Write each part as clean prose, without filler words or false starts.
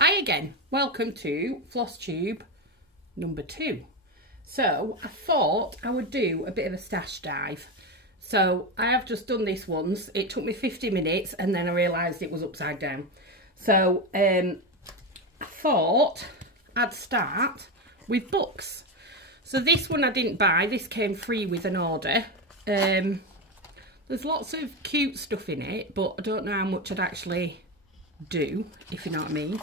Hi again, welcome to Flosstube number 2. So I thought I would do a bit of a stash dive. So I have just done this once. It took me 50 minutes and then I realised it was upside down. So I thought I'd start with books. So this one I didn't buy, this came free with an order. There's lots of cute stuff in it, but I don't know how much I'd actually do, if you know what I mean.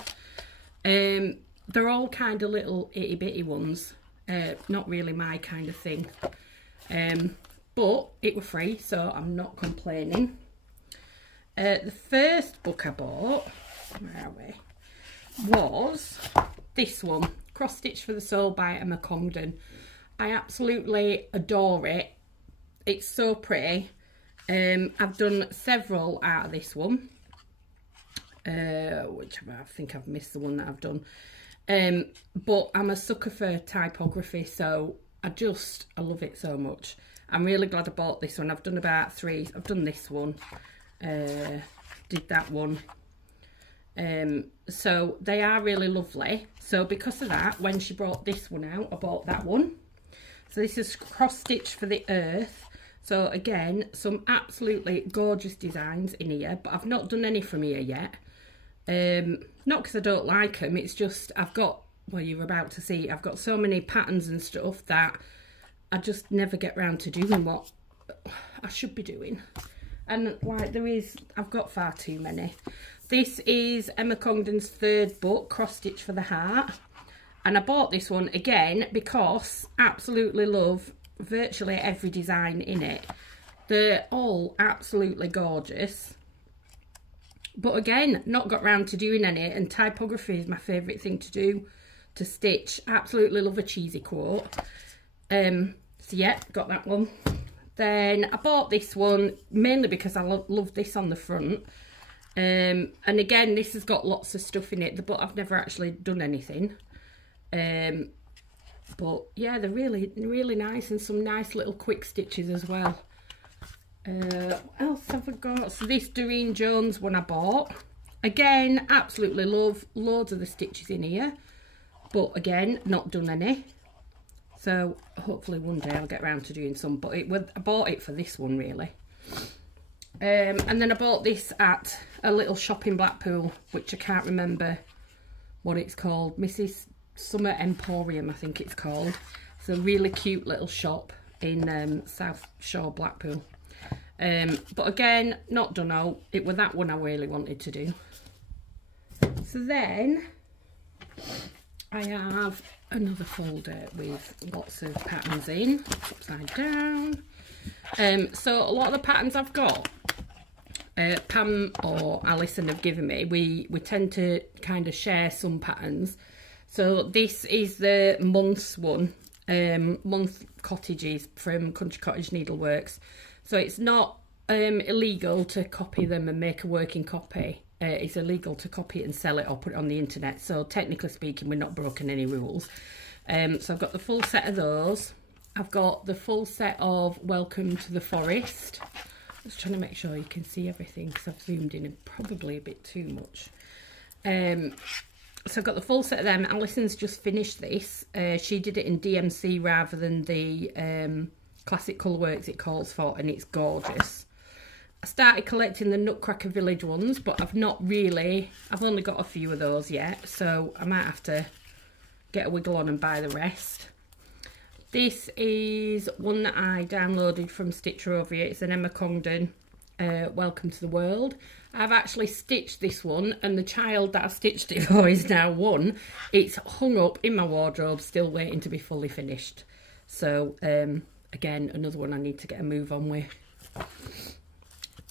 They're all kind of little itty bitty ones, not really my kind of thing, but it was free, so I'm not complaining. The first book I bought, where are we, was this one, Cross Stitch for the Soul by Emma Congdon. I absolutely adore it. It's so pretty. I've done several out of this one. Which I think I've missed the one that I've done, but I'm a sucker for typography, so I love it so much. I'm really glad I bought this one. I've done about 3. I've done this one, did that one, so they are really lovely. So because of that, when she brought this one out, I bought that one. So this is Cross Stitch for the Earth. So again, some absolutely gorgeous designs in here, but I've not done any from here yet. Not because I don't like them, it's just I've got, well, you're about to see, I've got so many patterns and stuff that I just never get round to doing what I should be doing. And like I've got far too many. This is Emma Congdon's 3rd book, Cross Stitch for the Heart. And I bought this one again because I absolutely love virtually every design in it. They're all absolutely gorgeous. But again, not got round to doing any, and typography is my favourite thing to do, to stitch. Absolutely love a cheesy quote. So yeah, got that one. Then I bought this one mainly because I love this on the front. And again, this has got lots of stuff in it, but I've never actually done anything. But yeah, they're really, really nice, and some nice little quick stitches as well. What else have I got? So this Doreen Jones one I bought. Again, absolutely love loads of the stitches in here, but again, not done any. So hopefully one day I'll get around to doing some, but I bought it for this one really. And then I bought this at a little shop in Blackpool, which I can't remember what it's called. Mrs. Summer Emporium, I think it's called. It's a really cute little shop in South Shore, Blackpool. But again, not done out. It was that one I really wanted to do. So then I have another folder with lots of patterns in, upside down. So a lot of the patterns I've got, Pam or Alison have given me. We tend to kind of share some patterns. So this is the months one, month cottages from Country Cottage Needleworks. So it's not illegal to copy them and make a working copy. It's illegal to copy it and sell it or put it on the internet. So technically speaking, we're not broken any rules. So I've got the full set of those. I've got the full set of Welcome to the Forest. Just trying to make sure you can see everything because I've zoomed in probably a bit too much. So I've got the full set of them. Alison's just finished this. She did it in DMC rather than the Classic Colourworks it calls for, and it's gorgeous. I started collecting the Nutcracker Village ones, but I've only got a few of those yet, so I might have to get a wiggle on and buy the rest. This is one that I downloaded from Stitcher over here. It's an Emma Congdon, Welcome to the World. I've actually stitched this one, and the child that I stitched it for is now 1. It's hung up in my wardrobe, still waiting to be fully finished. So, again, another one I need to get a move on with.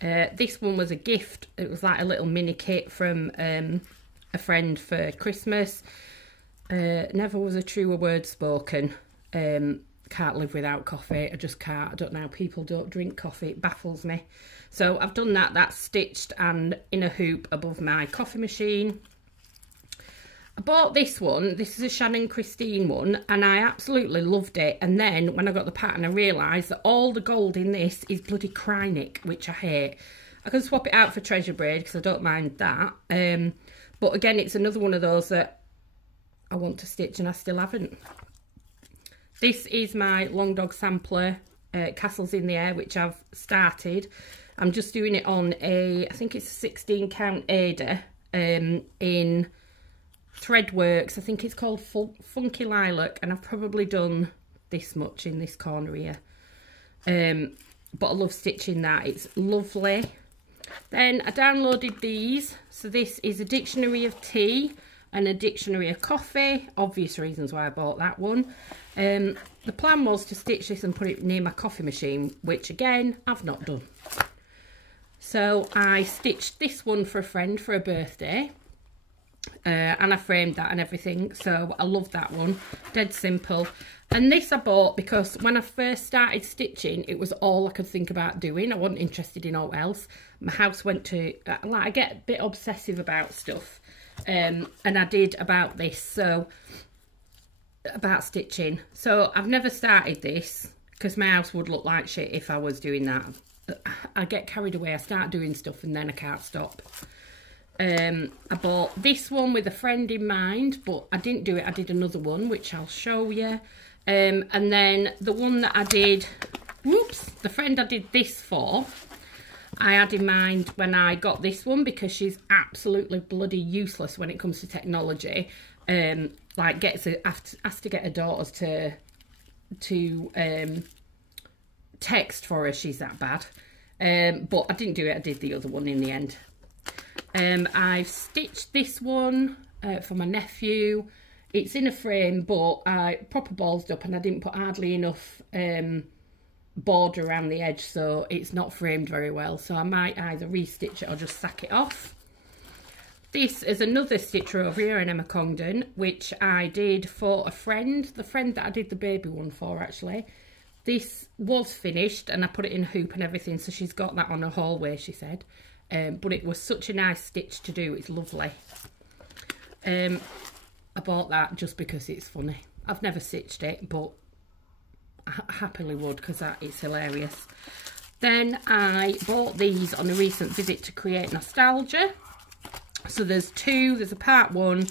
This one was a gift. It was like a little mini kit from a friend for Christmas. Never was a truer word spoken. Can't live without coffee. I just can't. I don't know how people don't drink coffee. It baffles me. So I've done that. That's stitched and in a hoop above my coffee machine. I bought this one. This is a Shannon Christine one, and I absolutely loved it. And then when I got the pattern, I realised that all the gold in this is bloody Krynic, which I hate. I can swap it out for Treasure Braid because I don't mind that. But again, it's another one of those that I want to stitch and I still haven't. This is my Long Dog Sampler Castles in the Air, which I've started. I'm just doing it on a, I think it's a 16 count Ada in Threadworks. I think it's called Funky Lilac, and I've probably done this much in this corner here. But I love stitching that, it's lovely. Then I downloaded these. So this is a dictionary of tea and a dictionary of coffee. Obvious reasons why I bought that one. The plan was to stitch this and put it near my coffee machine, which again, I've not done. So I stitched this one for a friend for a birthday. And I framed that and everything. So I love that one. Dead simple. And this I bought because when I first started stitching, it was all I could think about doing. I wasn't interested in all else. My house went to, like, I get a bit obsessive about stuff. And I did about this, so, about stitching. So I've never started this because my house would look like shit if I was doing that. I get carried away, I start doing stuff and then I can't stop. I bought this one with a friend in mind, but I didn't do it. I did another one, which I'll show you. And then the one that I did, whoops, the friend I did this for, I had in mind when I got this one because she's absolutely bloody useless when it comes to technology. Like has to get her daughters to text for her. She's that bad. But I didn't do it. I did the other one in the end. I've stitched this one for my nephew. It's in a frame, but I proper ballsed up and I didn't put hardly enough border around the edge, so it's not framed very well. So I might either restitch it or just sack it off. This is another stitcher over here in Emma Congdon, which I did for a friend. The friend that I did the baby one for, actually. This was finished and I put it in a hoop and everything, so she's got that on her hallway, she said. But it was such a nice stitch to do, it's lovely. I bought that just because it's funny. I've never stitched it, but I happily would because it's hilarious. Then I bought these on a recent visit to Create Nostalgia. So there's two, there's a part 1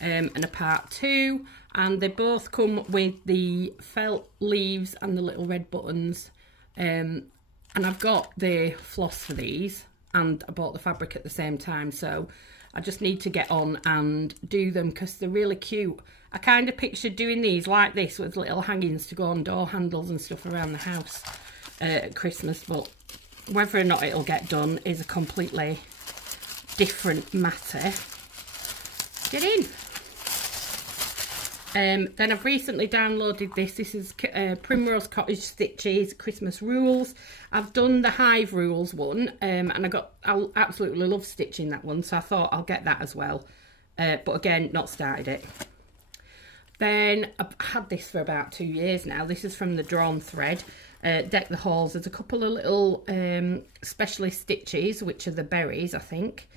and a part 2, and they both come with the felt leaves and the little red buttons. And I've got the floss for these, and I bought the fabric at the same time, so I just need to get on and do them because they're really cute. I kind of pictured doing these like this with little hangings to go on door handles and stuff around the house at Christmas, but whether or not it'll get done is a completely different matter. Get in. Then I've recently downloaded this. This is Primrose Cottage Stitches Christmas Rules. I've done the Hive Rules one, and I absolutely love stitching that one, so I thought I'll get that as well. But again, not started it. Then I've had this for about 2 years now. This is from the Drawn Thread. Deck the Halls. There's a couple of little specialist stitches, which are the berries, I think.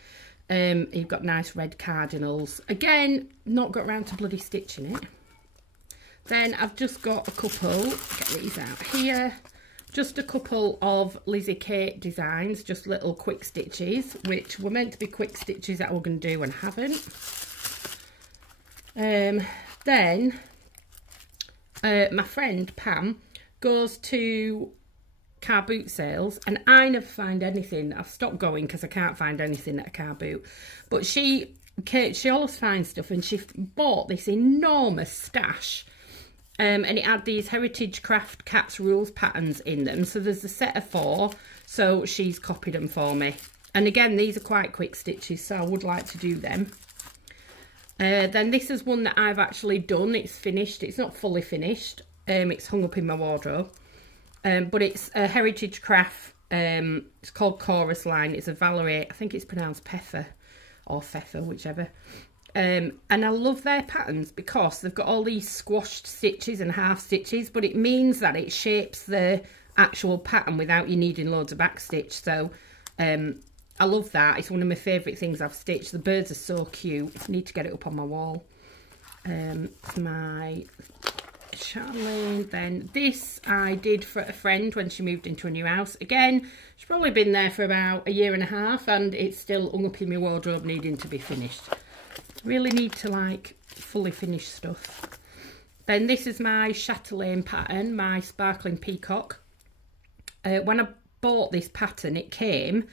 You've got nice red cardinals. Again, not got around to bloody stitching it. Then I've just got a couple, get these out here, just a couple of Lizzie Kate designs, just little quick stitches, which were meant to be quick stitches that we're going to do and haven't. Then my friend Pam goes to car boot sales and I never find anything. I've stopped going because I can't find anything at a car boot, but she always finds stuff, and she bought this enormous stash, and it had these Heritage Craft Cats Rules patterns in them. So there's a set of 4, so she's copied them for me, and again these are quite quick stitches, so I would like to do them. Then this is one that I've actually done. It's finished. It's not fully finished. It's hung up in my wardrobe. But it's a Heritage Craft, it's called Chorus Line. It's a Valerie, I think it's pronounced Pfeffer or Pfeffer, whichever. And I love their patterns because they've got all these squashed stitches and half stitches, but it means that it shapes the actual pattern without you needing loads of back stitch. So I love that. It's one of my favourite things I've stitched. The birds are so cute. I need to get it up on my wall. It's my Charlene. Then this I did for a friend when she moved into a new house. Again, she's probably been there for about 1.5 years and it's still hung up in my wardrobe needing to be finished. Really need to like fully finish stuff. Then this is my chatelaine pattern, my sparkling peacock. When I bought this pattern, it came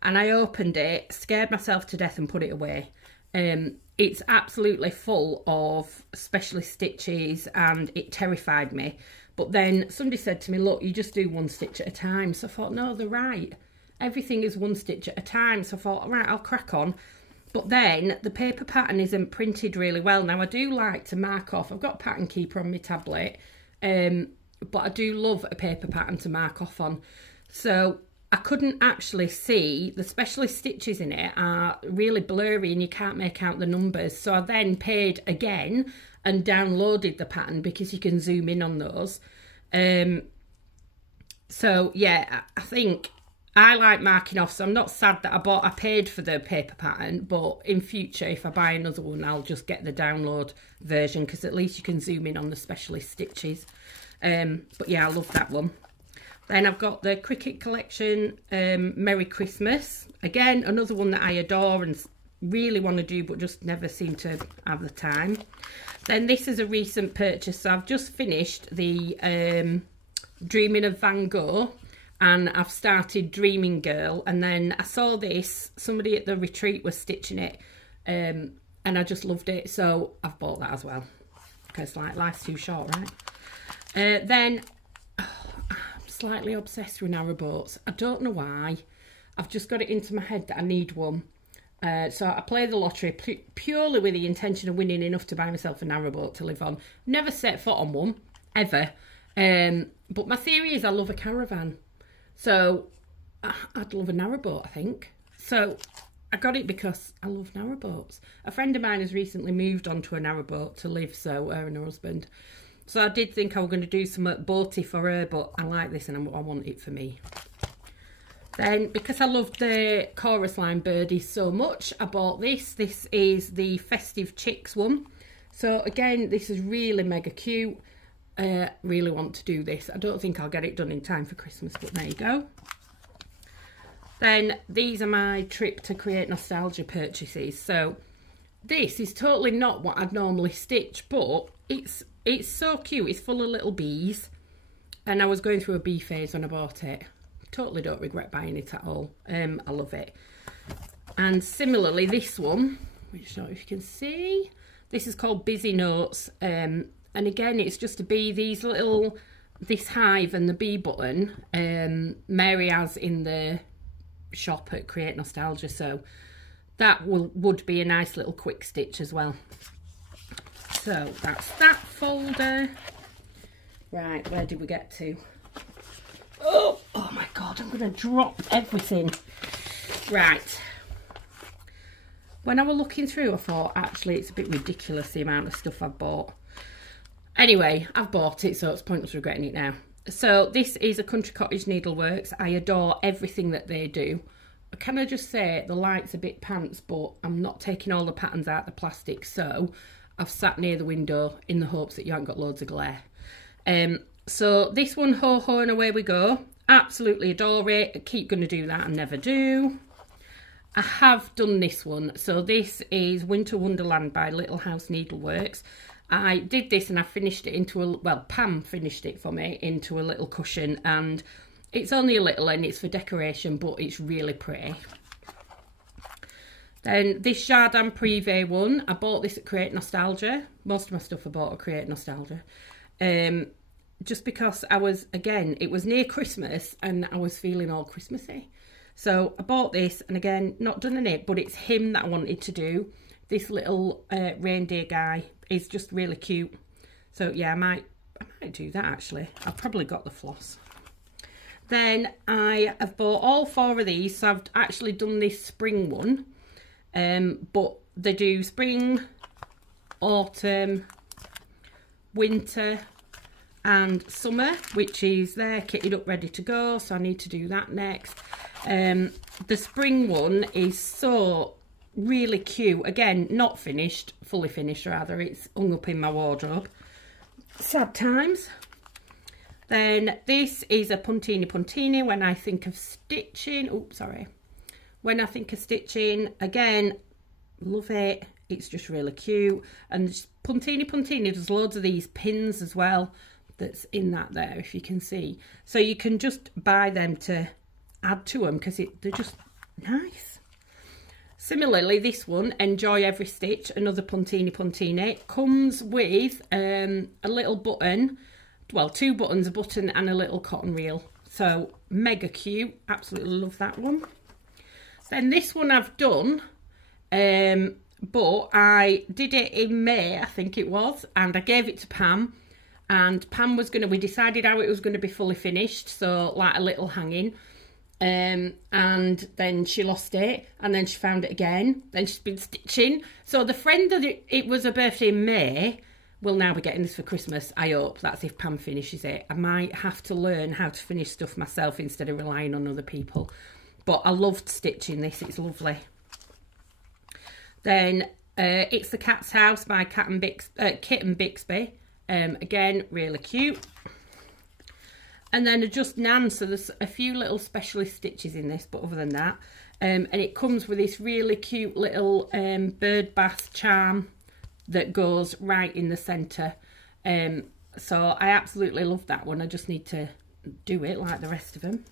and I opened it, scared myself to death and put it away. It's absolutely full of specialist stitches and it terrified me. But then somebody said to me, look, you just do one stitch at a time. So I thought, no, they're right. Everything is one stitch at a time. So I thought, all right, I'll crack on. But then the paper pattern isn't printed really well. Now, I do like to mark off. I've got Pattern Keeper on my tablet, but I do love a paper pattern to mark off on. So I couldn't actually see, the specialist stitches in it are really blurry and you can't make out the numbers. So I then paid again and downloaded the pattern because you can zoom in on those. So yeah, I think I like marking off, so I'm not sad that I paid for the paper pattern, but in future, if I buy another one, I'll just get the download version because at least you can zoom in on the specialist stitches. But yeah, I love that one. Then I've got the Cricket Collection Merry Christmas. Again, another one that I adore and really want to do, but just never seem to have the time. Then this is a recent purchase. So I've just finished the Dreaming of Van Gogh. And I've started Dreaming Girl, and then I saw this, somebody at the retreat was stitching it, and I just loved it, so I've bought that as well, because like life's too short, right? Then I'm slightly obsessed with narrowboats. I don't know why. I've just got it into my head that I need one. So I play the lottery purely with the intention of winning enough to buy myself a narrowboat to live on. Never set foot on one, ever. But my theory is I love a caravan. So I'd love a narrowboat, I think. So I got it because I love narrowboats. A friend of mine has recently moved onto a narrowboat to live, so her and her husband. So I did think I was going to do some boaty for her, but I like this and I want it for me. Then, because I love the chorus line birdies so much, I bought this. This is the Festive Chicks one. So again, this is really mega cute. Really want to do this. I don't think I'll get it done in time for Christmas, but there you go. Then these are my trip to Create Nostalgia purchases. So this is totally not what I'd normally stitch, but it's so cute. It's full of little bees, and I was going through a bee phase when I bought it. Totally don't regret buying it at all. I love it. And similarly, this one, which I don't know if you can see, this is called Busy Notes. And again, it's just a bee, this hive and the bee button, Mary has in the shop at Create Nostalgia. So that would be a nice little quick stitch as well. So that's that folder. Right, where did we get to? Oh my God, I'm going to drop everything. Right. When I was looking through, I thought, actually, it's a bit ridiculous, the amount of stuff I've bought. Anyway, I've bought it, so it's pointless regretting it now. So this is a Country Cottage Needleworks. I adore everything that they do. Can I just say, the light's a bit pants, but I'm not taking all the patterns out of the plastic, so I've sat near the window in the hopes that you haven't got loads of glare. So this one, Ho Ho and Away We Go. Absolutely adore it. I keep going to do that and never do. I have done this one. So this is Winter Wonderland by Little House Needleworks. I did this and I finished it into a, well, Pam finished it for me into a little cushion, and it's only a little and it's for decoration, but it's really pretty. Then this Jardin Privé one, I bought this at Create Nostalgia. Most of my stuff I bought at Create Nostalgia. Just because I was, again, it was near Christmas and I was feeling all Christmassy. So I bought this, and again, not done in it, but it's him that I wanted to do. This little reindeer guy is just really cute. So yeah, I might do that actually. I've probably got the floss. Then I have bought all 4 of these. So I've actually done this spring one. But they do spring, autumn, winter and summer, which is there kitted up ready to go. So I need to do that next. The spring one is so really cute. Again, not finished, fully finished rather. It's hung up in my wardrobe. Sad times. Then this is a Puntini Puntini when I think of stitching. Oops, sorry. When I think of stitching, again, love it. It's just really cute. And Puntini does loads of these pins as well that's in that there, if you can see. So you can just buy them to add to them because they're just nice. Similarly, this one, Enjoy Every Stitch, another Puntini, comes with a little button, well, 2 buttons, a button and a little cotton reel. So mega cute, absolutely love that one. Then this one I've done, but I did it in May, I think it was, and I gave it to Pam, and Pam was we decided how it was going to be fully finished, so like a little hanging. And then she lost it, and then she found it again, then she's been stitching. So the friend that it was her birthday in May will now be getting this for Christmas, I hope. That's if Pam finishes it. I might have to learn how to finish stuff myself instead of relying on other people. But I loved stitching this, it's lovely. Then It's the Cat's House by Kit and Bixby. Again, really cute. And then Just Nan, so there's a few little specialist stitches in this, but other than that, and it comes with this really cute little bird bath charm that goes right in the centre. So I absolutely love that one. I just need to do it like the rest of them.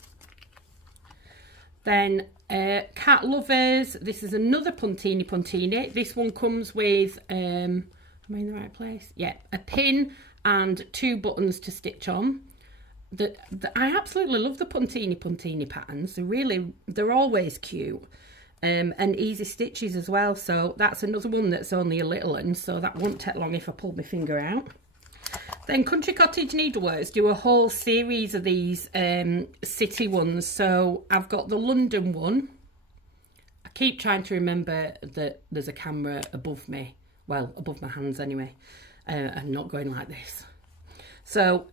Then Cat Lovers, this is another Puntini. This one comes with, am I in the right place? Yeah, a pin and 2 buttons to stitch on. I absolutely love the Puntini patterns. They're always cute, and easy stitches as well. So that's another one that's only a little one, so that won't take long if I pull my finger out. Then Country Cottage Needleworks do a whole series of these city ones. So I've got the London one. I keep trying to remember that there's a camera above me, well, above my hands anyway, and not going like this. So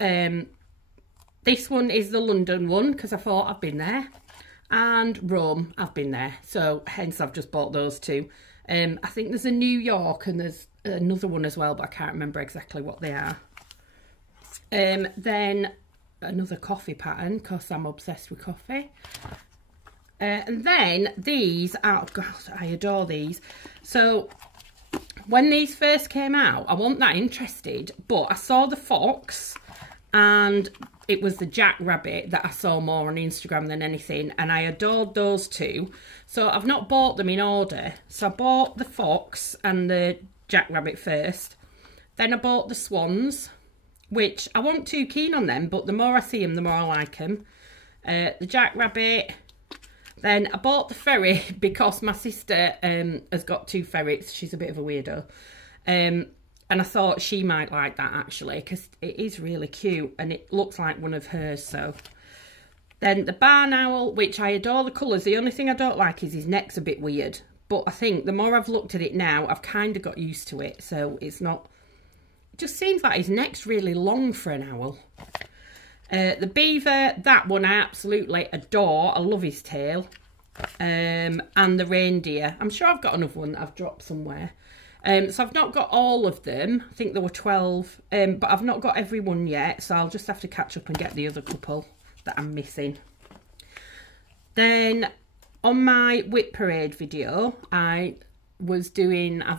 this one is the London one because I thought I've been there, and Rome, I've been there, so hence I've just bought those 2. I think there's a New York and there's another one as well, but I can't remember exactly what they are. Then another coffee pattern because I'm obsessed with coffee. And then these are, God, I adore these. So when these first came out, I wasn't that interested, but I saw the fox and it was the jackrabbit that I saw more on Instagram than anything, and I adored those 2. So I've not bought them in order. So I bought the fox and the jackrabbit first. Then I bought the swans, which I wasn't too keen on them, but the more I see them, the more I like them. The jackrabbit. Then I bought the ferret because my sister has got 2 ferrets. She's a bit of a weirdo. And I thought she might like that actually because it is really cute and it looks like one of hers. So then the barn owl, which I adore the colours. The only thing I don't like is his neck's a bit weird. But I think the more I've looked at it now, I've kind of got used to it. So it's not, it just seems like his neck's really long for an owl. The beaver, that one I absolutely adore. I love his tail. And the reindeer. I'm sure I've got another one that I've dropped somewhere. So I've not got all of them. I think there were 12, but I've not got every one yet, so I'll just have to catch up and get the other couple that I'm missing. Then on my Whip Parade video, I've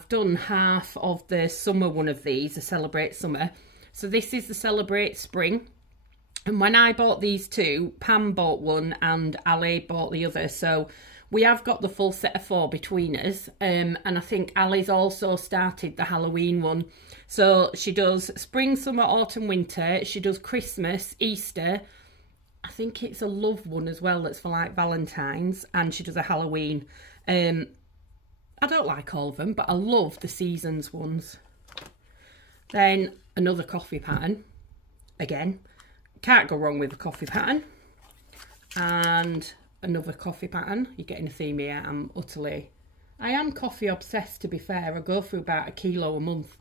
done half of the summer one of these, the Celebrate Summer. So this is the Celebrate Spring. And when I bought these 2, Pam bought one and Ali bought the other. So we have got the full set of 4 between us. And I think Ali's also started the Halloween one. So she does spring, summer, autumn, winter. She does Christmas, Easter. I think it's a love one as well that's for like Valentine's. And she does a Halloween. I don't like all of them, but I love the seasons ones. Then another coffee pattern. Again, can't go wrong with a coffee pattern. And another coffee pattern. You're getting a theme here. I am coffee obsessed, to be fair. I go through about 1 kilo a month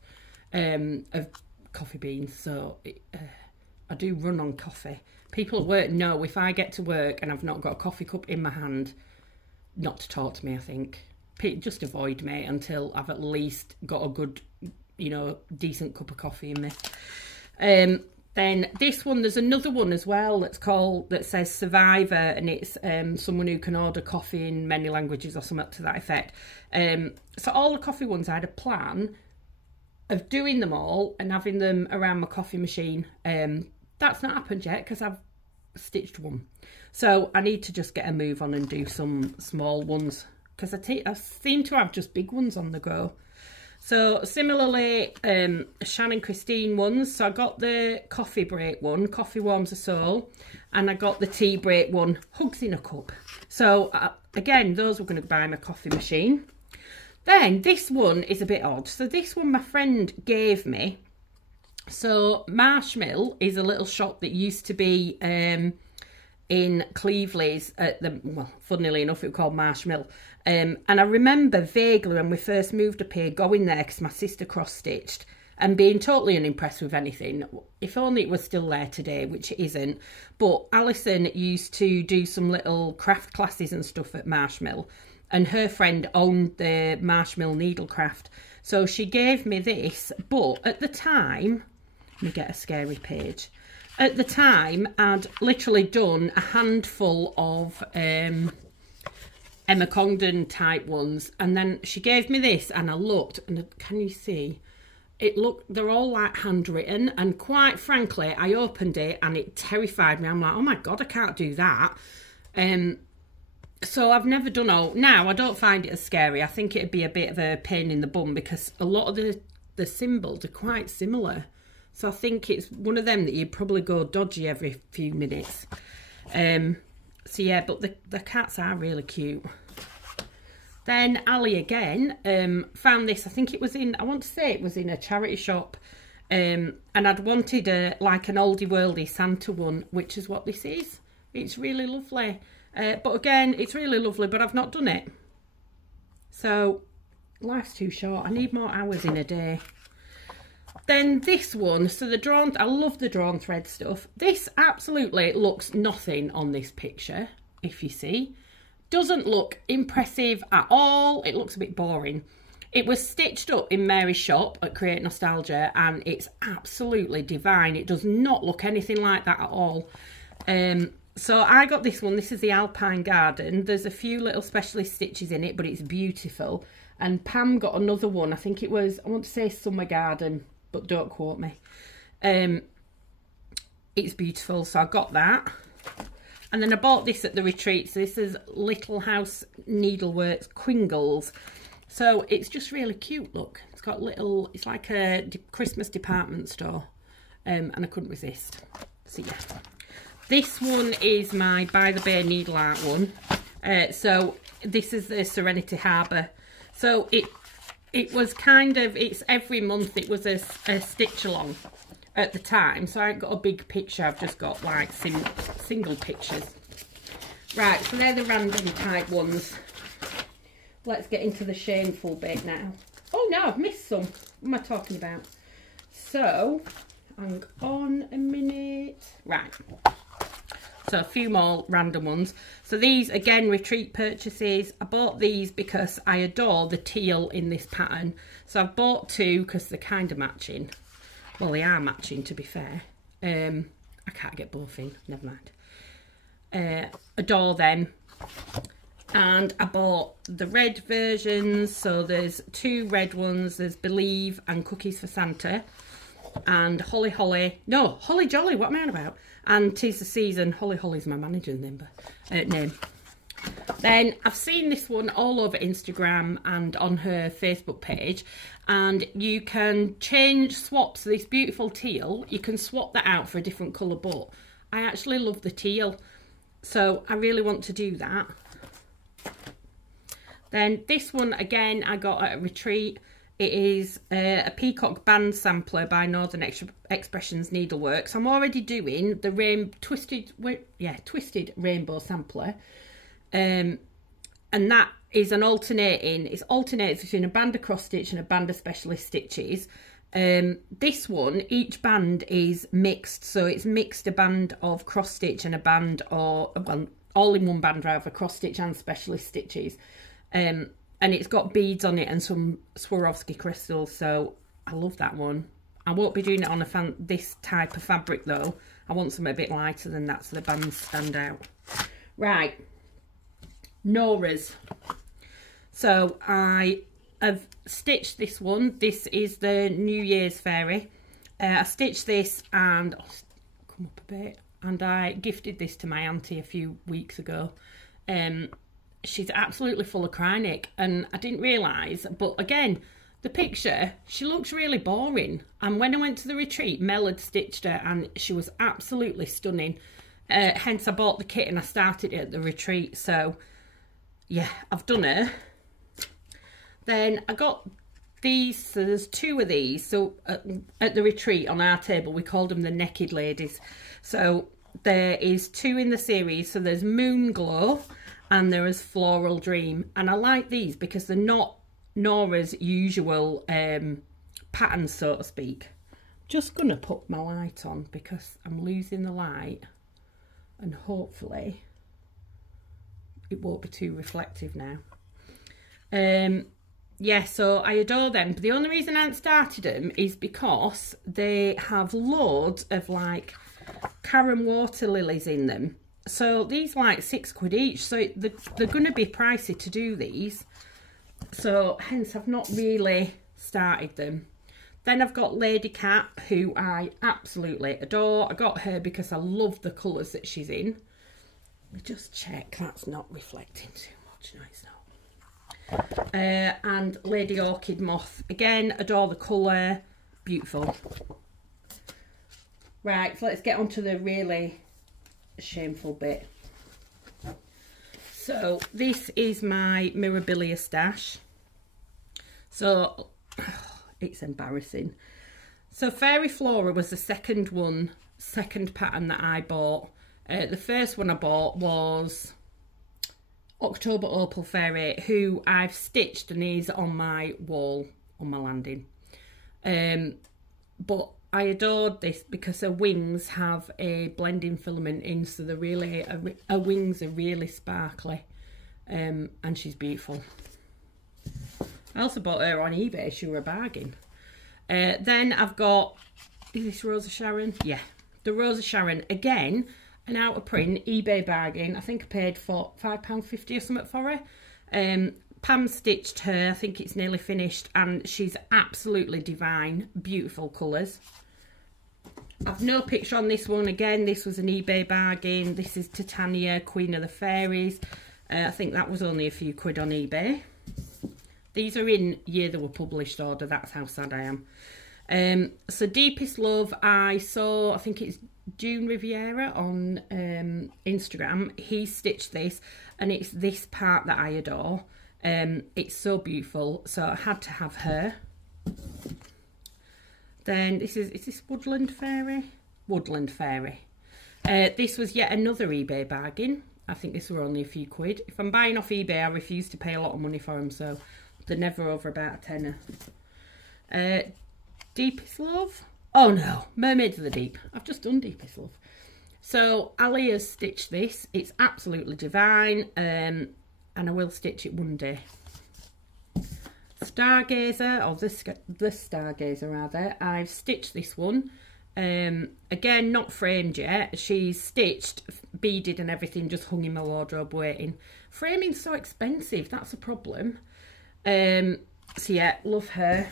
of coffee beans, so I do run on coffee. People at work know if I get to work and I've not got a coffee cup in my hand, not to talk to me, I think. Just avoid me until I've at least got a good, decent cup of coffee in me. Then this one, there's another one as well that says Survivor, and it's someone who can order coffee in many languages or something to that effect. So all the coffee ones, I had a plan of doing them all and having them around my coffee machine. That's not happened yet because I've stitched one. So I need to just get a move on and do some small ones, because I seem to have just big ones on the go. So similarly, Shannon Christine ones. So I got the coffee break one, Coffee Warms a Soul, and I got the tea break one, Hugs in a Cup. So again, those were going to buy my coffee machine. Then this one is a bit odd. So this one my friend gave me. So Marshmill is a little shop that used to be in Cleveley's at the, well, funnily enough, it was called Marshmill. And I remember vaguely when we first moved up here going there because my sister cross-stitched and being totally unimpressed with anything. If only it was still there today, which it isn't. But Alison used to do some little craft classes and stuff at Marshmill, and her friend owned the Marshmill Needlecraft. So she gave me this, but at the time, let me get a scary page. At the time, I'd literally done a handful of Emma Congdon type ones, and then she gave me this, and I looked, and can you see? They're all like handwritten, and quite frankly, I opened it and it terrified me. I'm like, oh my God, I can't do that. So I've never done all. Now, I don't find it as scary. I think it'd be a bit of a pain in the bum because a lot of the symbols are quite similar. So I think it's one of them that you'd probably go dodgy every few minutes. So yeah, but the cats are really cute. Then Ali again found this. I think it was I want to say it was in a charity shop. And I'd wanted like an oldie worldy Santa one, which is what this is. It's really lovely. But again, it's really lovely, but I've not done it. So life's too short. I need more hours in a day. Then this one, so I love the drawn thread stuff. This absolutely looks nothing on this picture, if you see. Doesn't look impressive at all. It looks a bit boring. It was stitched up in Mary's shop at Create Nostalgia, and it's absolutely divine. It does not look anything like that at all. So I got this one. This is the Alpine Garden. There's a few little specialist stitches in it, but it's beautiful. And Pam got another one. I think it was, I want to say Summer Garden, but don't quote me. It's beautiful, so I got that. And then I bought this at the retreat. So this is Little House Needleworks Quingles. So it's just really cute, look. It's got little, it's like a Christmas department store. And I couldn't resist. So yeah. This one is my By the Bay needle art one. So this is the Serenity Harbour. So it was kind of, it's every month it was a stitch along at the time. So I haven't got a big picture, I've just got like single pictures. Right, so they're the random type ones. Let's get into the shameful bit now. Oh no, I've missed some. What am I talking about? So, hang on a minute. Right. So a few more random ones. So these, again, retreat purchases. I bought these because I adore the teal in this pattern. So I've bought two because they're kind of matching. Well, they are matching, to be fair. I can't get both in, never mind. Adore them. And I bought the red versions. So there's two red ones. There's Believe and Cookies for Santa. And Holly Jolly. What am I on about? And 'Tis the Season. Holly Jolly's my manager's name. Then I've seen this one all over Instagram and on her Facebook page, and you can swap. So this beautiful teal, you can swap that out for a different colour, but I actually love the teal, so I really want to do that. Then this one again I got at a retreat. It is a peacock band sampler by Northern Expressions Needleworks. I'm already doing the twisted rainbow sampler, and that is an it alternates between a band of cross stitch and a band of specialist stitches. This one, each band is mixed, so it's mixed a band of cross stitch and a band of, well, all in one band rather, cross stitch and specialist stitches. And it's got beads on it and some Swarovski crystals, so I love that one. I won't be doing it on this type of fabric though. I want something a bit lighter than that so the bands stand out. Right, Nora's. So I have stitched this one. This is the New Year's Fairy. I stitched this and come up a bit, and I gifted this to my auntie a few weeks ago. She's absolutely full of crynic, and I didn't realise, but again, the picture, she looks really boring. And when I went to the retreat, Mel had stitched her and she was absolutely stunning. Hence I bought the kit and I started it at the retreat. So yeah, I've done her. Then I got these, so there's 2 of these. So at the retreat on our table, we called them the Naked Ladies. So there is 2 in the series. So there's Moon Glow and there is Floral Dream. And I like these because they're not Nora's usual patterns, so to speak. Just gonna put my light on because I'm losing the light, and hopefully it won't be too reflective now. Yeah, so I adore them, but the only reason I haven't started them is because they have loads of like Karen water lilies in them. So these like £6 each, so they're gonna be pricey to do these. So hence I've not really started them. Then I've got Lady Cat, who I absolutely adore. I got her because I love the colours that she's in. Let me just check that's not reflecting too much. No, it's not. And Lady Orchid Moth. Again, adore the colour. Beautiful. Right, so let's get on to the really shameful bit. So this is my Mirabilia stash. So it's embarrassing. So Fairy Flora was the second pattern that I bought. The first one I bought was October Opal Fairy, who I've stitched and is on my wall on my landing. But I adored this because her wings have a blending filament in, so they're really, her wings are really sparkly, and she's beautiful. I also bought her on eBay, she was a bargain. Then I've got, is this Rosa Sharon? Yeah, the Rosa Sharon, again, an out of print, eBay bargain. I think I paid for £5.50 or something for her. Pam stitched her, I think it's nearly finished, and she's absolutely divine, beautiful colours. I've no picture on this one. Again, this was an eBay bargain. This is Titania, Queen of the Fairies. I think that was only a few quid on eBay. These are in year they were published order. That's how sad I am. So Deepest Love, I saw, I think it's June Riviera on Instagram. He stitched this, and it's this part that I adore. It's so beautiful, so I had to have her. Then is this Woodland Fairy? Woodland Fairy. This was yet another eBay bargain. I think this were only a few quid. If I'm buying off eBay, I refuse to pay a lot of money for them, so they're never over about a tenner. Deepest Love? Oh no, Mermaids of the Deep. I've just done Deepest Love. So Ali has stitched this. It's absolutely divine, and I will stitch it one day. Stargazer, or the Stargazer rather, I've stitched this one. Again, not framed yet. She's stitched, beaded and everything, just hung in my wardrobe waiting. Framing's so expensive, that's a problem. So yeah, love her.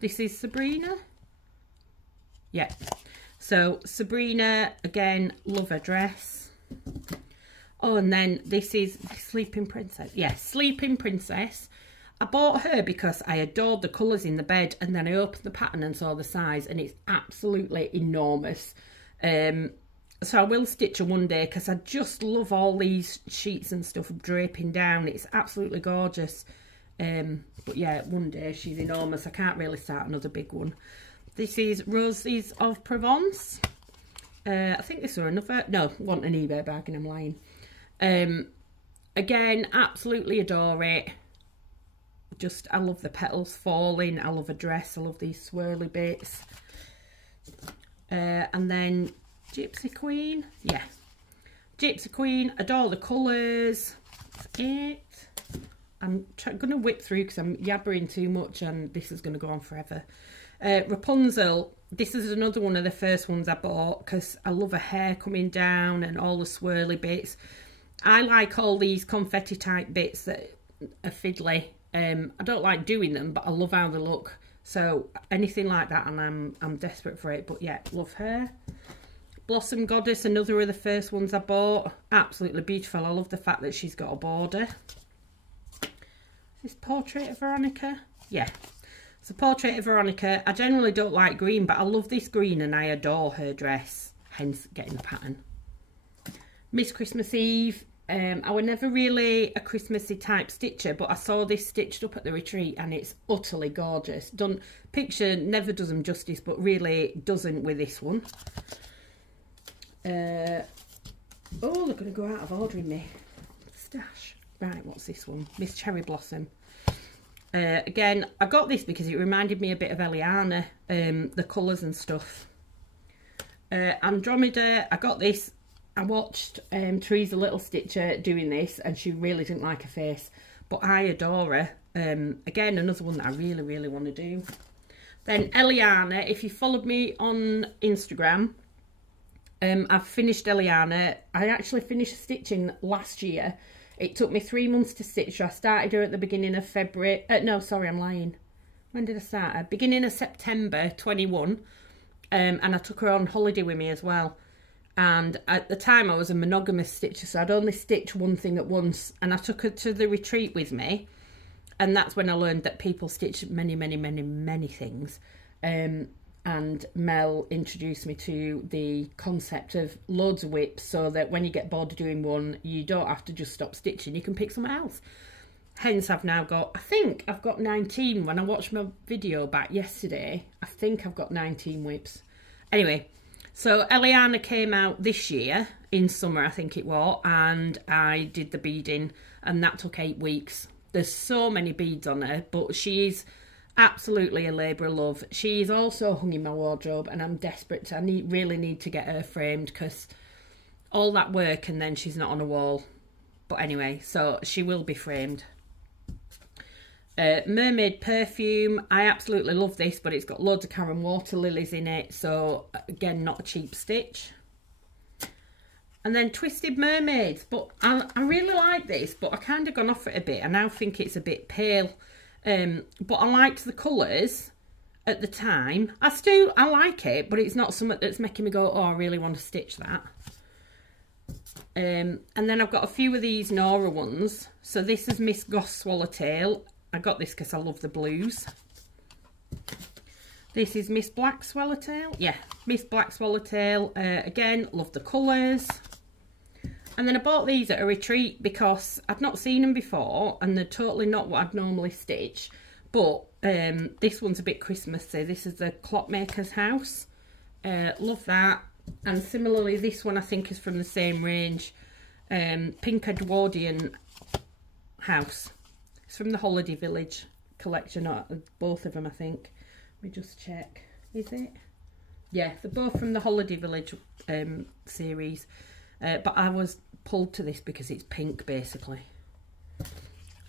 This is Sabrina. Yeah, so Sabrina, again, love her dress. Oh, and then this is Sleeping Princess. Yeah, Sleeping Princess. I bought her because I adored the colours in the bed, and then I opened the pattern and saw the size, and it's absolutely enormous. So I will stitch her one day because I just love all these sheets and stuff draping down. It's absolutely gorgeous. But yeah, one day, she's enormous. I can't really start another big one. This is Roses of Provence. I think this was another, no, want an eBay bargain, I'm lying. Again, absolutely adore it. Just, I love the petals falling. I love a dress. I love these swirly bits. And then Gypsy Queen. Yeah. Gypsy Queen. Adore the colours. That's it. I'm going to whip through because I'm yabbering too much and this is going to go on forever. Rapunzel, this is another one of the first ones I bought because I love her hair coming down and all the swirly bits. I like all these confetti type bits that are fiddly. I don't like doing them, but I love how they look. So anything like that, and I'm desperate for it. But yeah, love her. Blossom Goddess, another of the first ones I bought. Absolutely beautiful. I love the fact that she's got a border. This Portrait of Veronica. Yeah, it's a Portrait of Veronica. I generally don't like green, but I love this green and I adore her dress. Hence getting the pattern. Miss Christmas Eve. I was never really a Christmassy type stitcher, but I saw this stitched up at the retreat and it's utterly gorgeous. Picture never does them justice, but really doesn't with this one. Oh, they're going to go out of order in me stash. Right, what's this one? Miss Cherry Blossom. Again, I got this because it reminded me a bit of Eliana, the colours and stuff. Andromeda, I got this. I watched Teresa Little Stitcher doing this and she really didn't like her face, but I adore her. Again, another one that I really, really want to do. Then Eliana, if you followed me on Instagram, I've finished Eliana. I actually finished stitching last year. It took me 3 months to stitch. I started her at the beginning of February. No, sorry, I'm lying. When did I start her? Beginning of September 21. And I took her on holiday with me as well. And at the time I was a monogamous stitcher, so I'd only stitch one thing at once, and I took her to the retreat with me, and that's when I learned that people stitch many things. And Mel introduced me to the concept of loads of whips, so that when you get bored of doing one, you don't have to just stop stitching, you can pick something else. Hence I've now got, I think I've got 19. When I watched my video back yesterday, I think I've got 19 whips. Anyway, so Eliana came out this year, in summer I think it was, and I did the beading, and that took 8 weeks. There's so many beads on her, but she is absolutely a labour of love. She is also hung in my wardrobe, and I'm desperate to, really need to get her framed, because all that work and then she's not on a wall. But anyway, so she will be framed. Mermaid Perfume, I absolutely love this, but it's got loads of Karen water lilies in it, so again, not a cheap stitch. And then Twisted Mermaids, but I really like this, but I kind of gone off it a bit. I now think it's a bit pale, but I liked the colours at the time. I like it, but it's not something that's making me go, oh, I really want to stitch that. And then I've got a few of these Nora ones. So this is Miss Goss Swallowtail. I got this because I love the blues. This is Miss Black Swallowtail. Yeah, Miss Black Swallowtail. Again, love the colours. And then I bought these at a retreat because I'd not seen them before and they're totally not what I'd normally stitch. But this one's a bit Christmassy. This is the Clockmaker's House. Love that. And similarly, this one I think is from the same range. Pink Edwardian House. It's from the Holiday Village collection, both of them I think. Let me just check. Is it? Yeah, they're both from the Holiday Village series. But I was pulled to this because it's pink basically.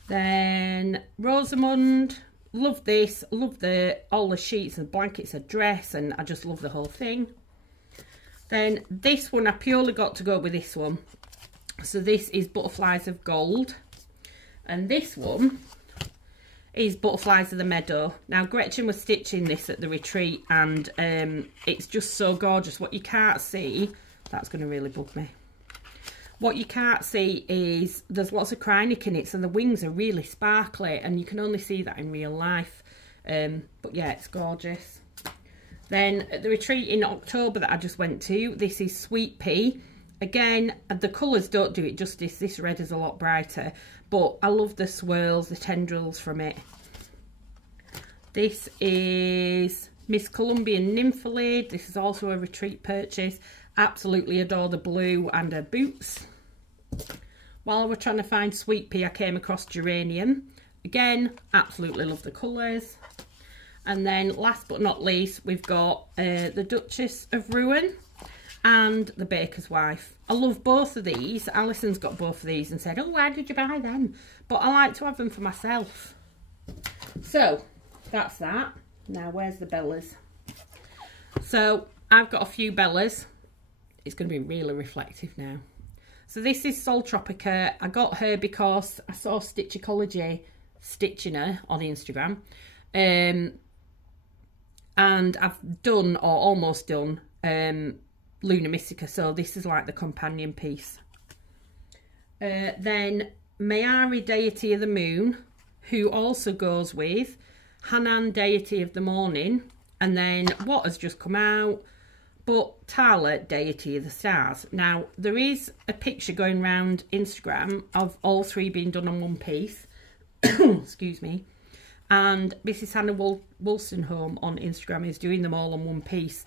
Then Rosamund, love this. Love all the sheets and blankets, a dress, and I just love the whole thing. Then this one I purely got to go with this one. So this is Butterflies of Gold. And this one is Butterflies of the Meadow. Now Gretchen was stitching this at the retreat and it's just so gorgeous. What you can't see, that's going to really bug me. What you can't see is there's lots of Krynic in it, so the wings are really sparkly and you can only see that in real life. But yeah, it's gorgeous. Then at the retreat in October that I just went to, this is Sweet Pea. Again, the colours don't do it justice. This red is a lot brighter, but I love the swirls, the tendrils from it. This is Miss Colombian Nymphalade. This is also a retreat purchase. Absolutely adore the blue and her boots. While we're trying to find Sweet Pea, I came across Geranium. Again, absolutely love the colours. And then last but not least, we've got the Duchess of Rouen. and The Baker's Wife. I love both of these. Alison's got both of these and said, oh, why did you buy them? But I like to have them for myself. So, that's that. Now, where's the Bellas? So, I've got a few Bellas. It's going to be really reflective now. So, this is Sol Tropica. I got her because I saw Stitchicology stitching her on Instagram. And I've done, or almost done, Luna Mystica, so this is like the companion piece. Then Mayari, Deity of the Moon, who also goes with Hanan, Deity of the Morning, and then what has just come out, but Tala, Deity of the Stars. Now, there is a picture going around Instagram of all three being done on one piece. Excuse me. And Mrs. Hannah Wolstenholme on Instagram is doing them all on one piece.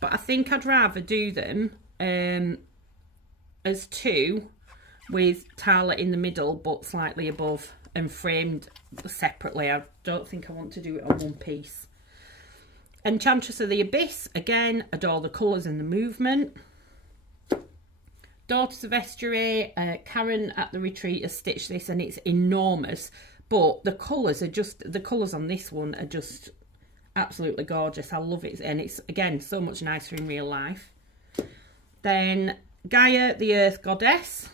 But I think I'd rather do them as two with Tala in the middle but slightly above and framed separately. I don't think I want to do it on one piece. Enchantress of the Abyss, again, adore the colours and the movement. Daughters of Estuary, Karen at the Retreat has stitched this and it's enormous. But the colours are just, the colours on this one are just absolutely gorgeous. I love it, and it's again so much nicer in real life. Then Gaia, the Earth Goddess.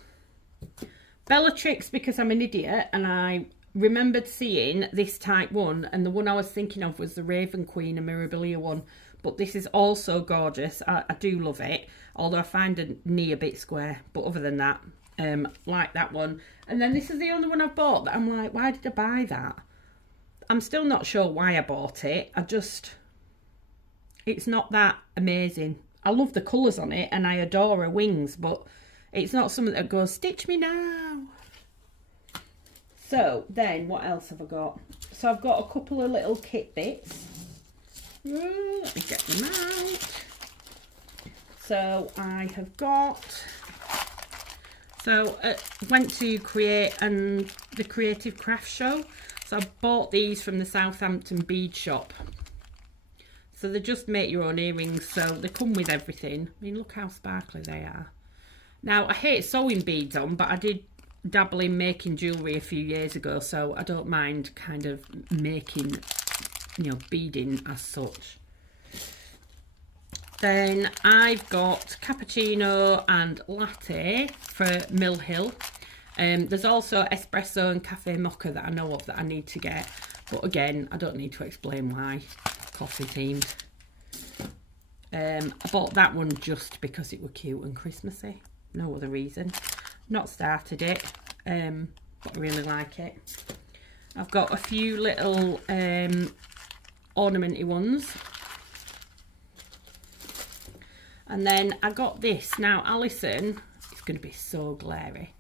Bellatrix, because I'm an idiot and I remembered seeing this type one, and the one I was thinking of was the Raven Queen and Mirabilia one. But this is also gorgeous. I do love it, although I find the knee a bit square. But other than that, like that one. And then this is the only one I've bought that I'm like, why did I buy that? I'm still not sure why I bought it. It's not that amazing. I love the colours on it and I adore her wings, but it's not something that goes, stitch me now. So then what else have I got? So I've got a couple of little kit bits. Let me get them out. So I have got, went to Create and the Creative Craft Show. So I bought these from the Southampton bead shop. So they just make your own earrings, so they come with everything. I mean, look how sparkly they are. Now, I hate sewing beads on, but I did dabble in making jewellery a few years ago, so I don't mind kind of making, you know, beading as such. Then I've got cappuccino and latte for Mill Hill. There's also espresso and cafe mocha that I know of that I need to get, but again, I don't need to explain why. Coffee themed. I bought that one just because it was cute and Christmassy, no other reason. Not started it, but I really like it. I've got a few little ornamenty ones. And then I got this. Now Alison, it's going to be so glary.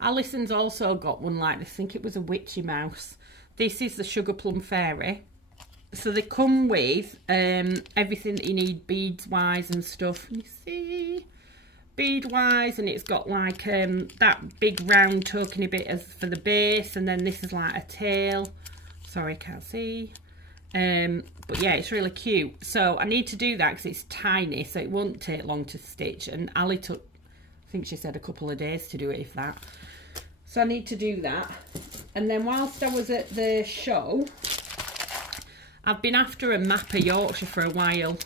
Alison's also got one like this. I think it was a witchy mouse. This is the Sugar Plum Fairy. So they come with everything that you need beads wise and stuff. You see, bead wise, and it's got like that big round tokeny bit as for the base, and then this is like a tail. Sorry, can't see. But yeah, it's really cute. So I need to do that because it's tiny, so it won't take long to stitch. And Ali took, I think she said, a couple of days to do it, if that. So I need to do that. And then whilst I was at the show, I've been after a map of Yorkshire for a while,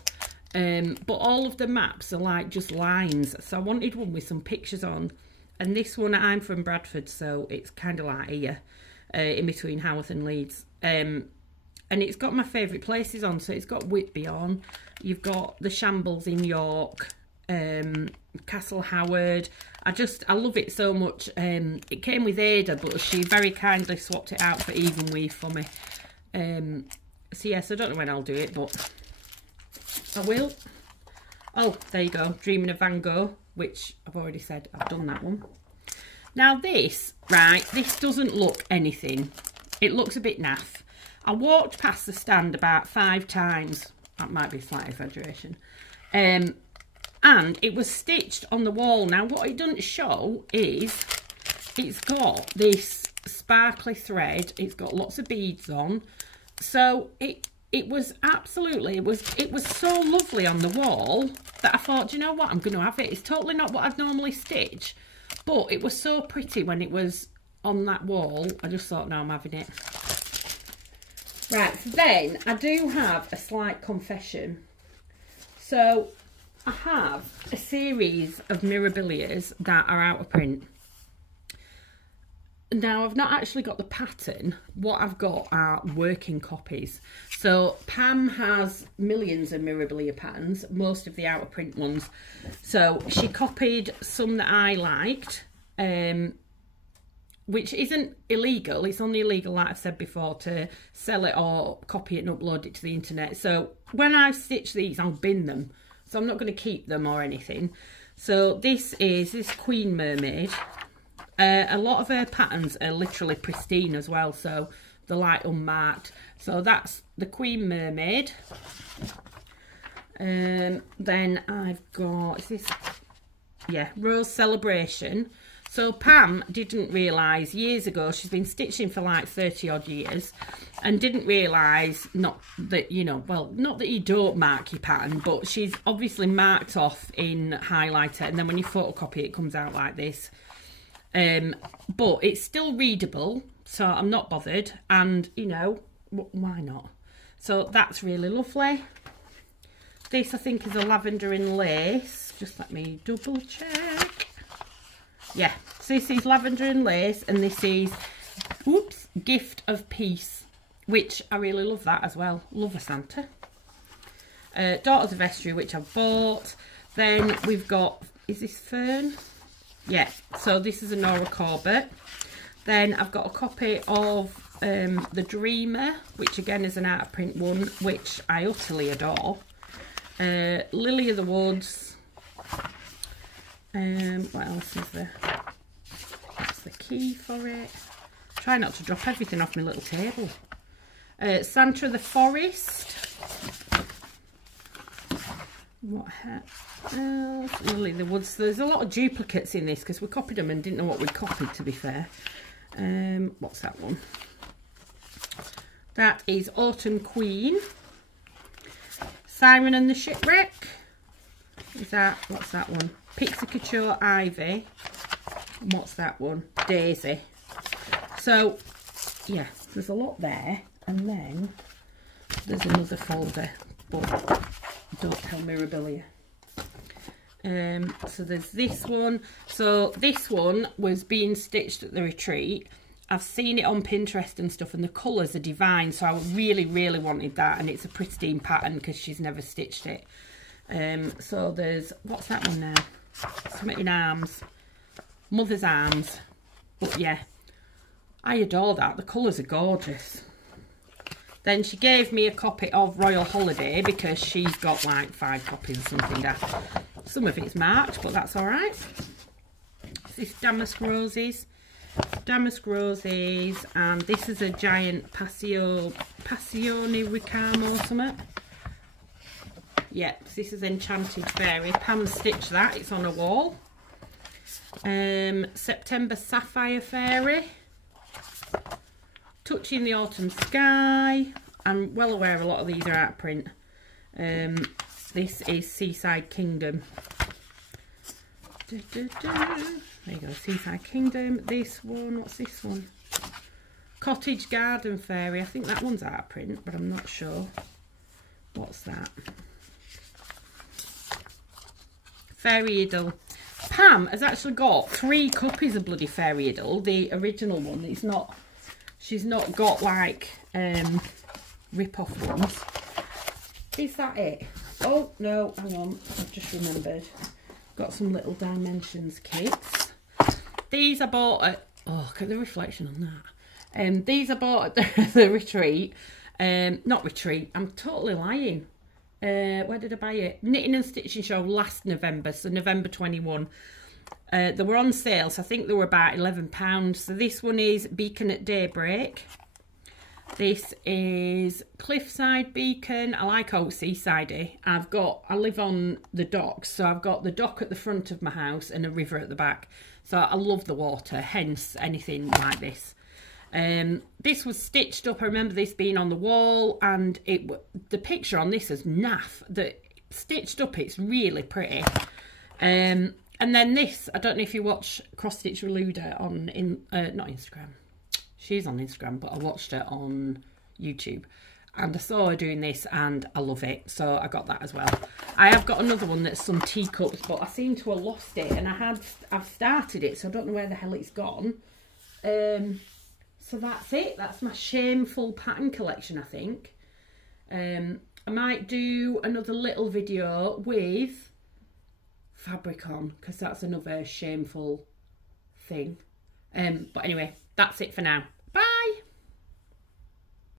but all of the maps are like just lines. So I wanted one with some pictures on. And this one, I'm from Bradford, so it's kind of like here, in between Haworth and Leeds. And it's got my favourite places on. So it's got Whitby on. You've got the Shambles in York, Castle Howard. I love it so much. It came with Ada, but she very kindly swapped it out for even weave for me. So yes, I don't know when I'll do it, but I will. Oh, there you go. Dreaming of Van Gogh, which I've already said I've done that one. Now this, right, this doesn't look anything. It looks a bit naff. I walked past the stand about 5 times. That might be a slight exaggeration. And it was stitched on the wall. Now, what it doesn't show is it's got this sparkly thread. It's got lots of beads on. So it was absolutely, it was so lovely on the wall that I thought, do you know what, I'm going to have it. It's totally not what I'd normally stitch, but it was so pretty when it was on that wall. I just thought, no, I'm having it. Right, so then I do have a slight confession. So I have a series of Mirabilias that are out of print. Now, I've not actually got the pattern. What I've got are working copies. So Pam has millions of Mirabilia patterns, most of the out of print ones. So she copied some that I liked, which isn't illegal. It's only illegal, like I've said before, to sell it or copy it and upload it to the internet. So when I stitch these, I'll bin them. So I'm not going to keep them or anything. So this is this Queen Mermaid. A lot of her patterns are literally pristine as well, so they're like unmarked. So that's the Queen Mermaid. Then I've got, is this, yeah, Rose Celebration. So Pam didn't realise years ago, she's been stitching for like 30 odd years, and didn't realise, not that, you know, well, not that you don't mark your pattern, but she's obviously marked off in highlighter, and then when you photocopy it, it comes out like this. But it's still readable, so I'm not bothered, and you know, why not? So that's really lovely. This I think is a lavender and lace. Just let me double check. Yeah, so this is lavender and lace, and this is, oops, Gift of Peace, which I really love that as well. Love a Santa. Daughters of Estuary, which I've bought. Then we've got, is this Fern? Yeah, so this is a Nora Corbett. Then I've got a copy of The Dreamer, which again is an out of print one, which I utterly adore. Lily of the Woods. What else is there? That's the key for it. Try not to drop everything off my little table. Santa of the Forest. What else? Lily of the Woods. There's a lot of duplicates in this because we copied them and didn't know what we'd copied, to be fair. What's that one? That is Autumn Queen. Siren and the Shipwreck. Is that, what's that one? Pixie Couture Ivy. And what's that one? Daisy. So, yeah, there's a lot there. And then there's another folder, but don't tell Mirabilia. So there's this one. So this one was being stitched at the retreat. I've seen it on Pinterest and stuff, and the colours are divine, so I really, really wanted that, and it's a pristine pattern because she's never stitched it. So there's, what's that one now? Something in Arms. Mother's Arms. But yeah, I adore that. The colours are gorgeous. Then she gave me a copy of Royal Holiday because she's got like 5 copies or something there. Some of it's marked, but that's alright. This Damask Roses. Damask Roses, and this is a giant Passione Ricamo or something. Yep, this is Enchanted Fairy. Pam stitched that, it's on a wall. September Sapphire Fairy. Touching the Autumn Sky. I'm well aware a lot of these are out of print. This is Seaside Kingdom. There you go, Seaside Kingdom. This one, what's this one? Cottage Garden Fairy. I think that one's out of print, but I'm not sure. What's that? Fairy Idyll. Pam has actually got 3 copies of bloody Fairy Idyll, the original one. It's not, she's not got like rip-off ones. Is that it? Oh no, hang on, I've just remembered. Got some little dimensions kits. These I bought at, oh, look at the reflection on that. These I bought at the retreat. Not retreat, I'm totally lying. Where did I buy it? Knitting and Stitching Show last November, so November 21. They were on sale, so I think they were about £11. So this one is Beacon at Daybreak. This is Cliffside Beacon. I like old seasidey. I live on the docks, so I've got the dock at the front of my house and a river at the back. So I love the water, hence anything like this. This was stitched up. I remember this being on the wall, and the picture on this is naff. The stitched up, it's really pretty. And then this, I don't know if you watch Cross Stitch Reluda on not Instagram. She's on Instagram, but I watched her on YouTube, and I saw her doing this, and I love it, so I got that as well. I have got another one that's some teacups, but I seem to have lost it, and I've started it, so I don't know where the hell it's gone. So that's it. That's my shameful pattern collection, I think. I might do another little video with fabric on, because that's another shameful thing. But anyway, that's it for now.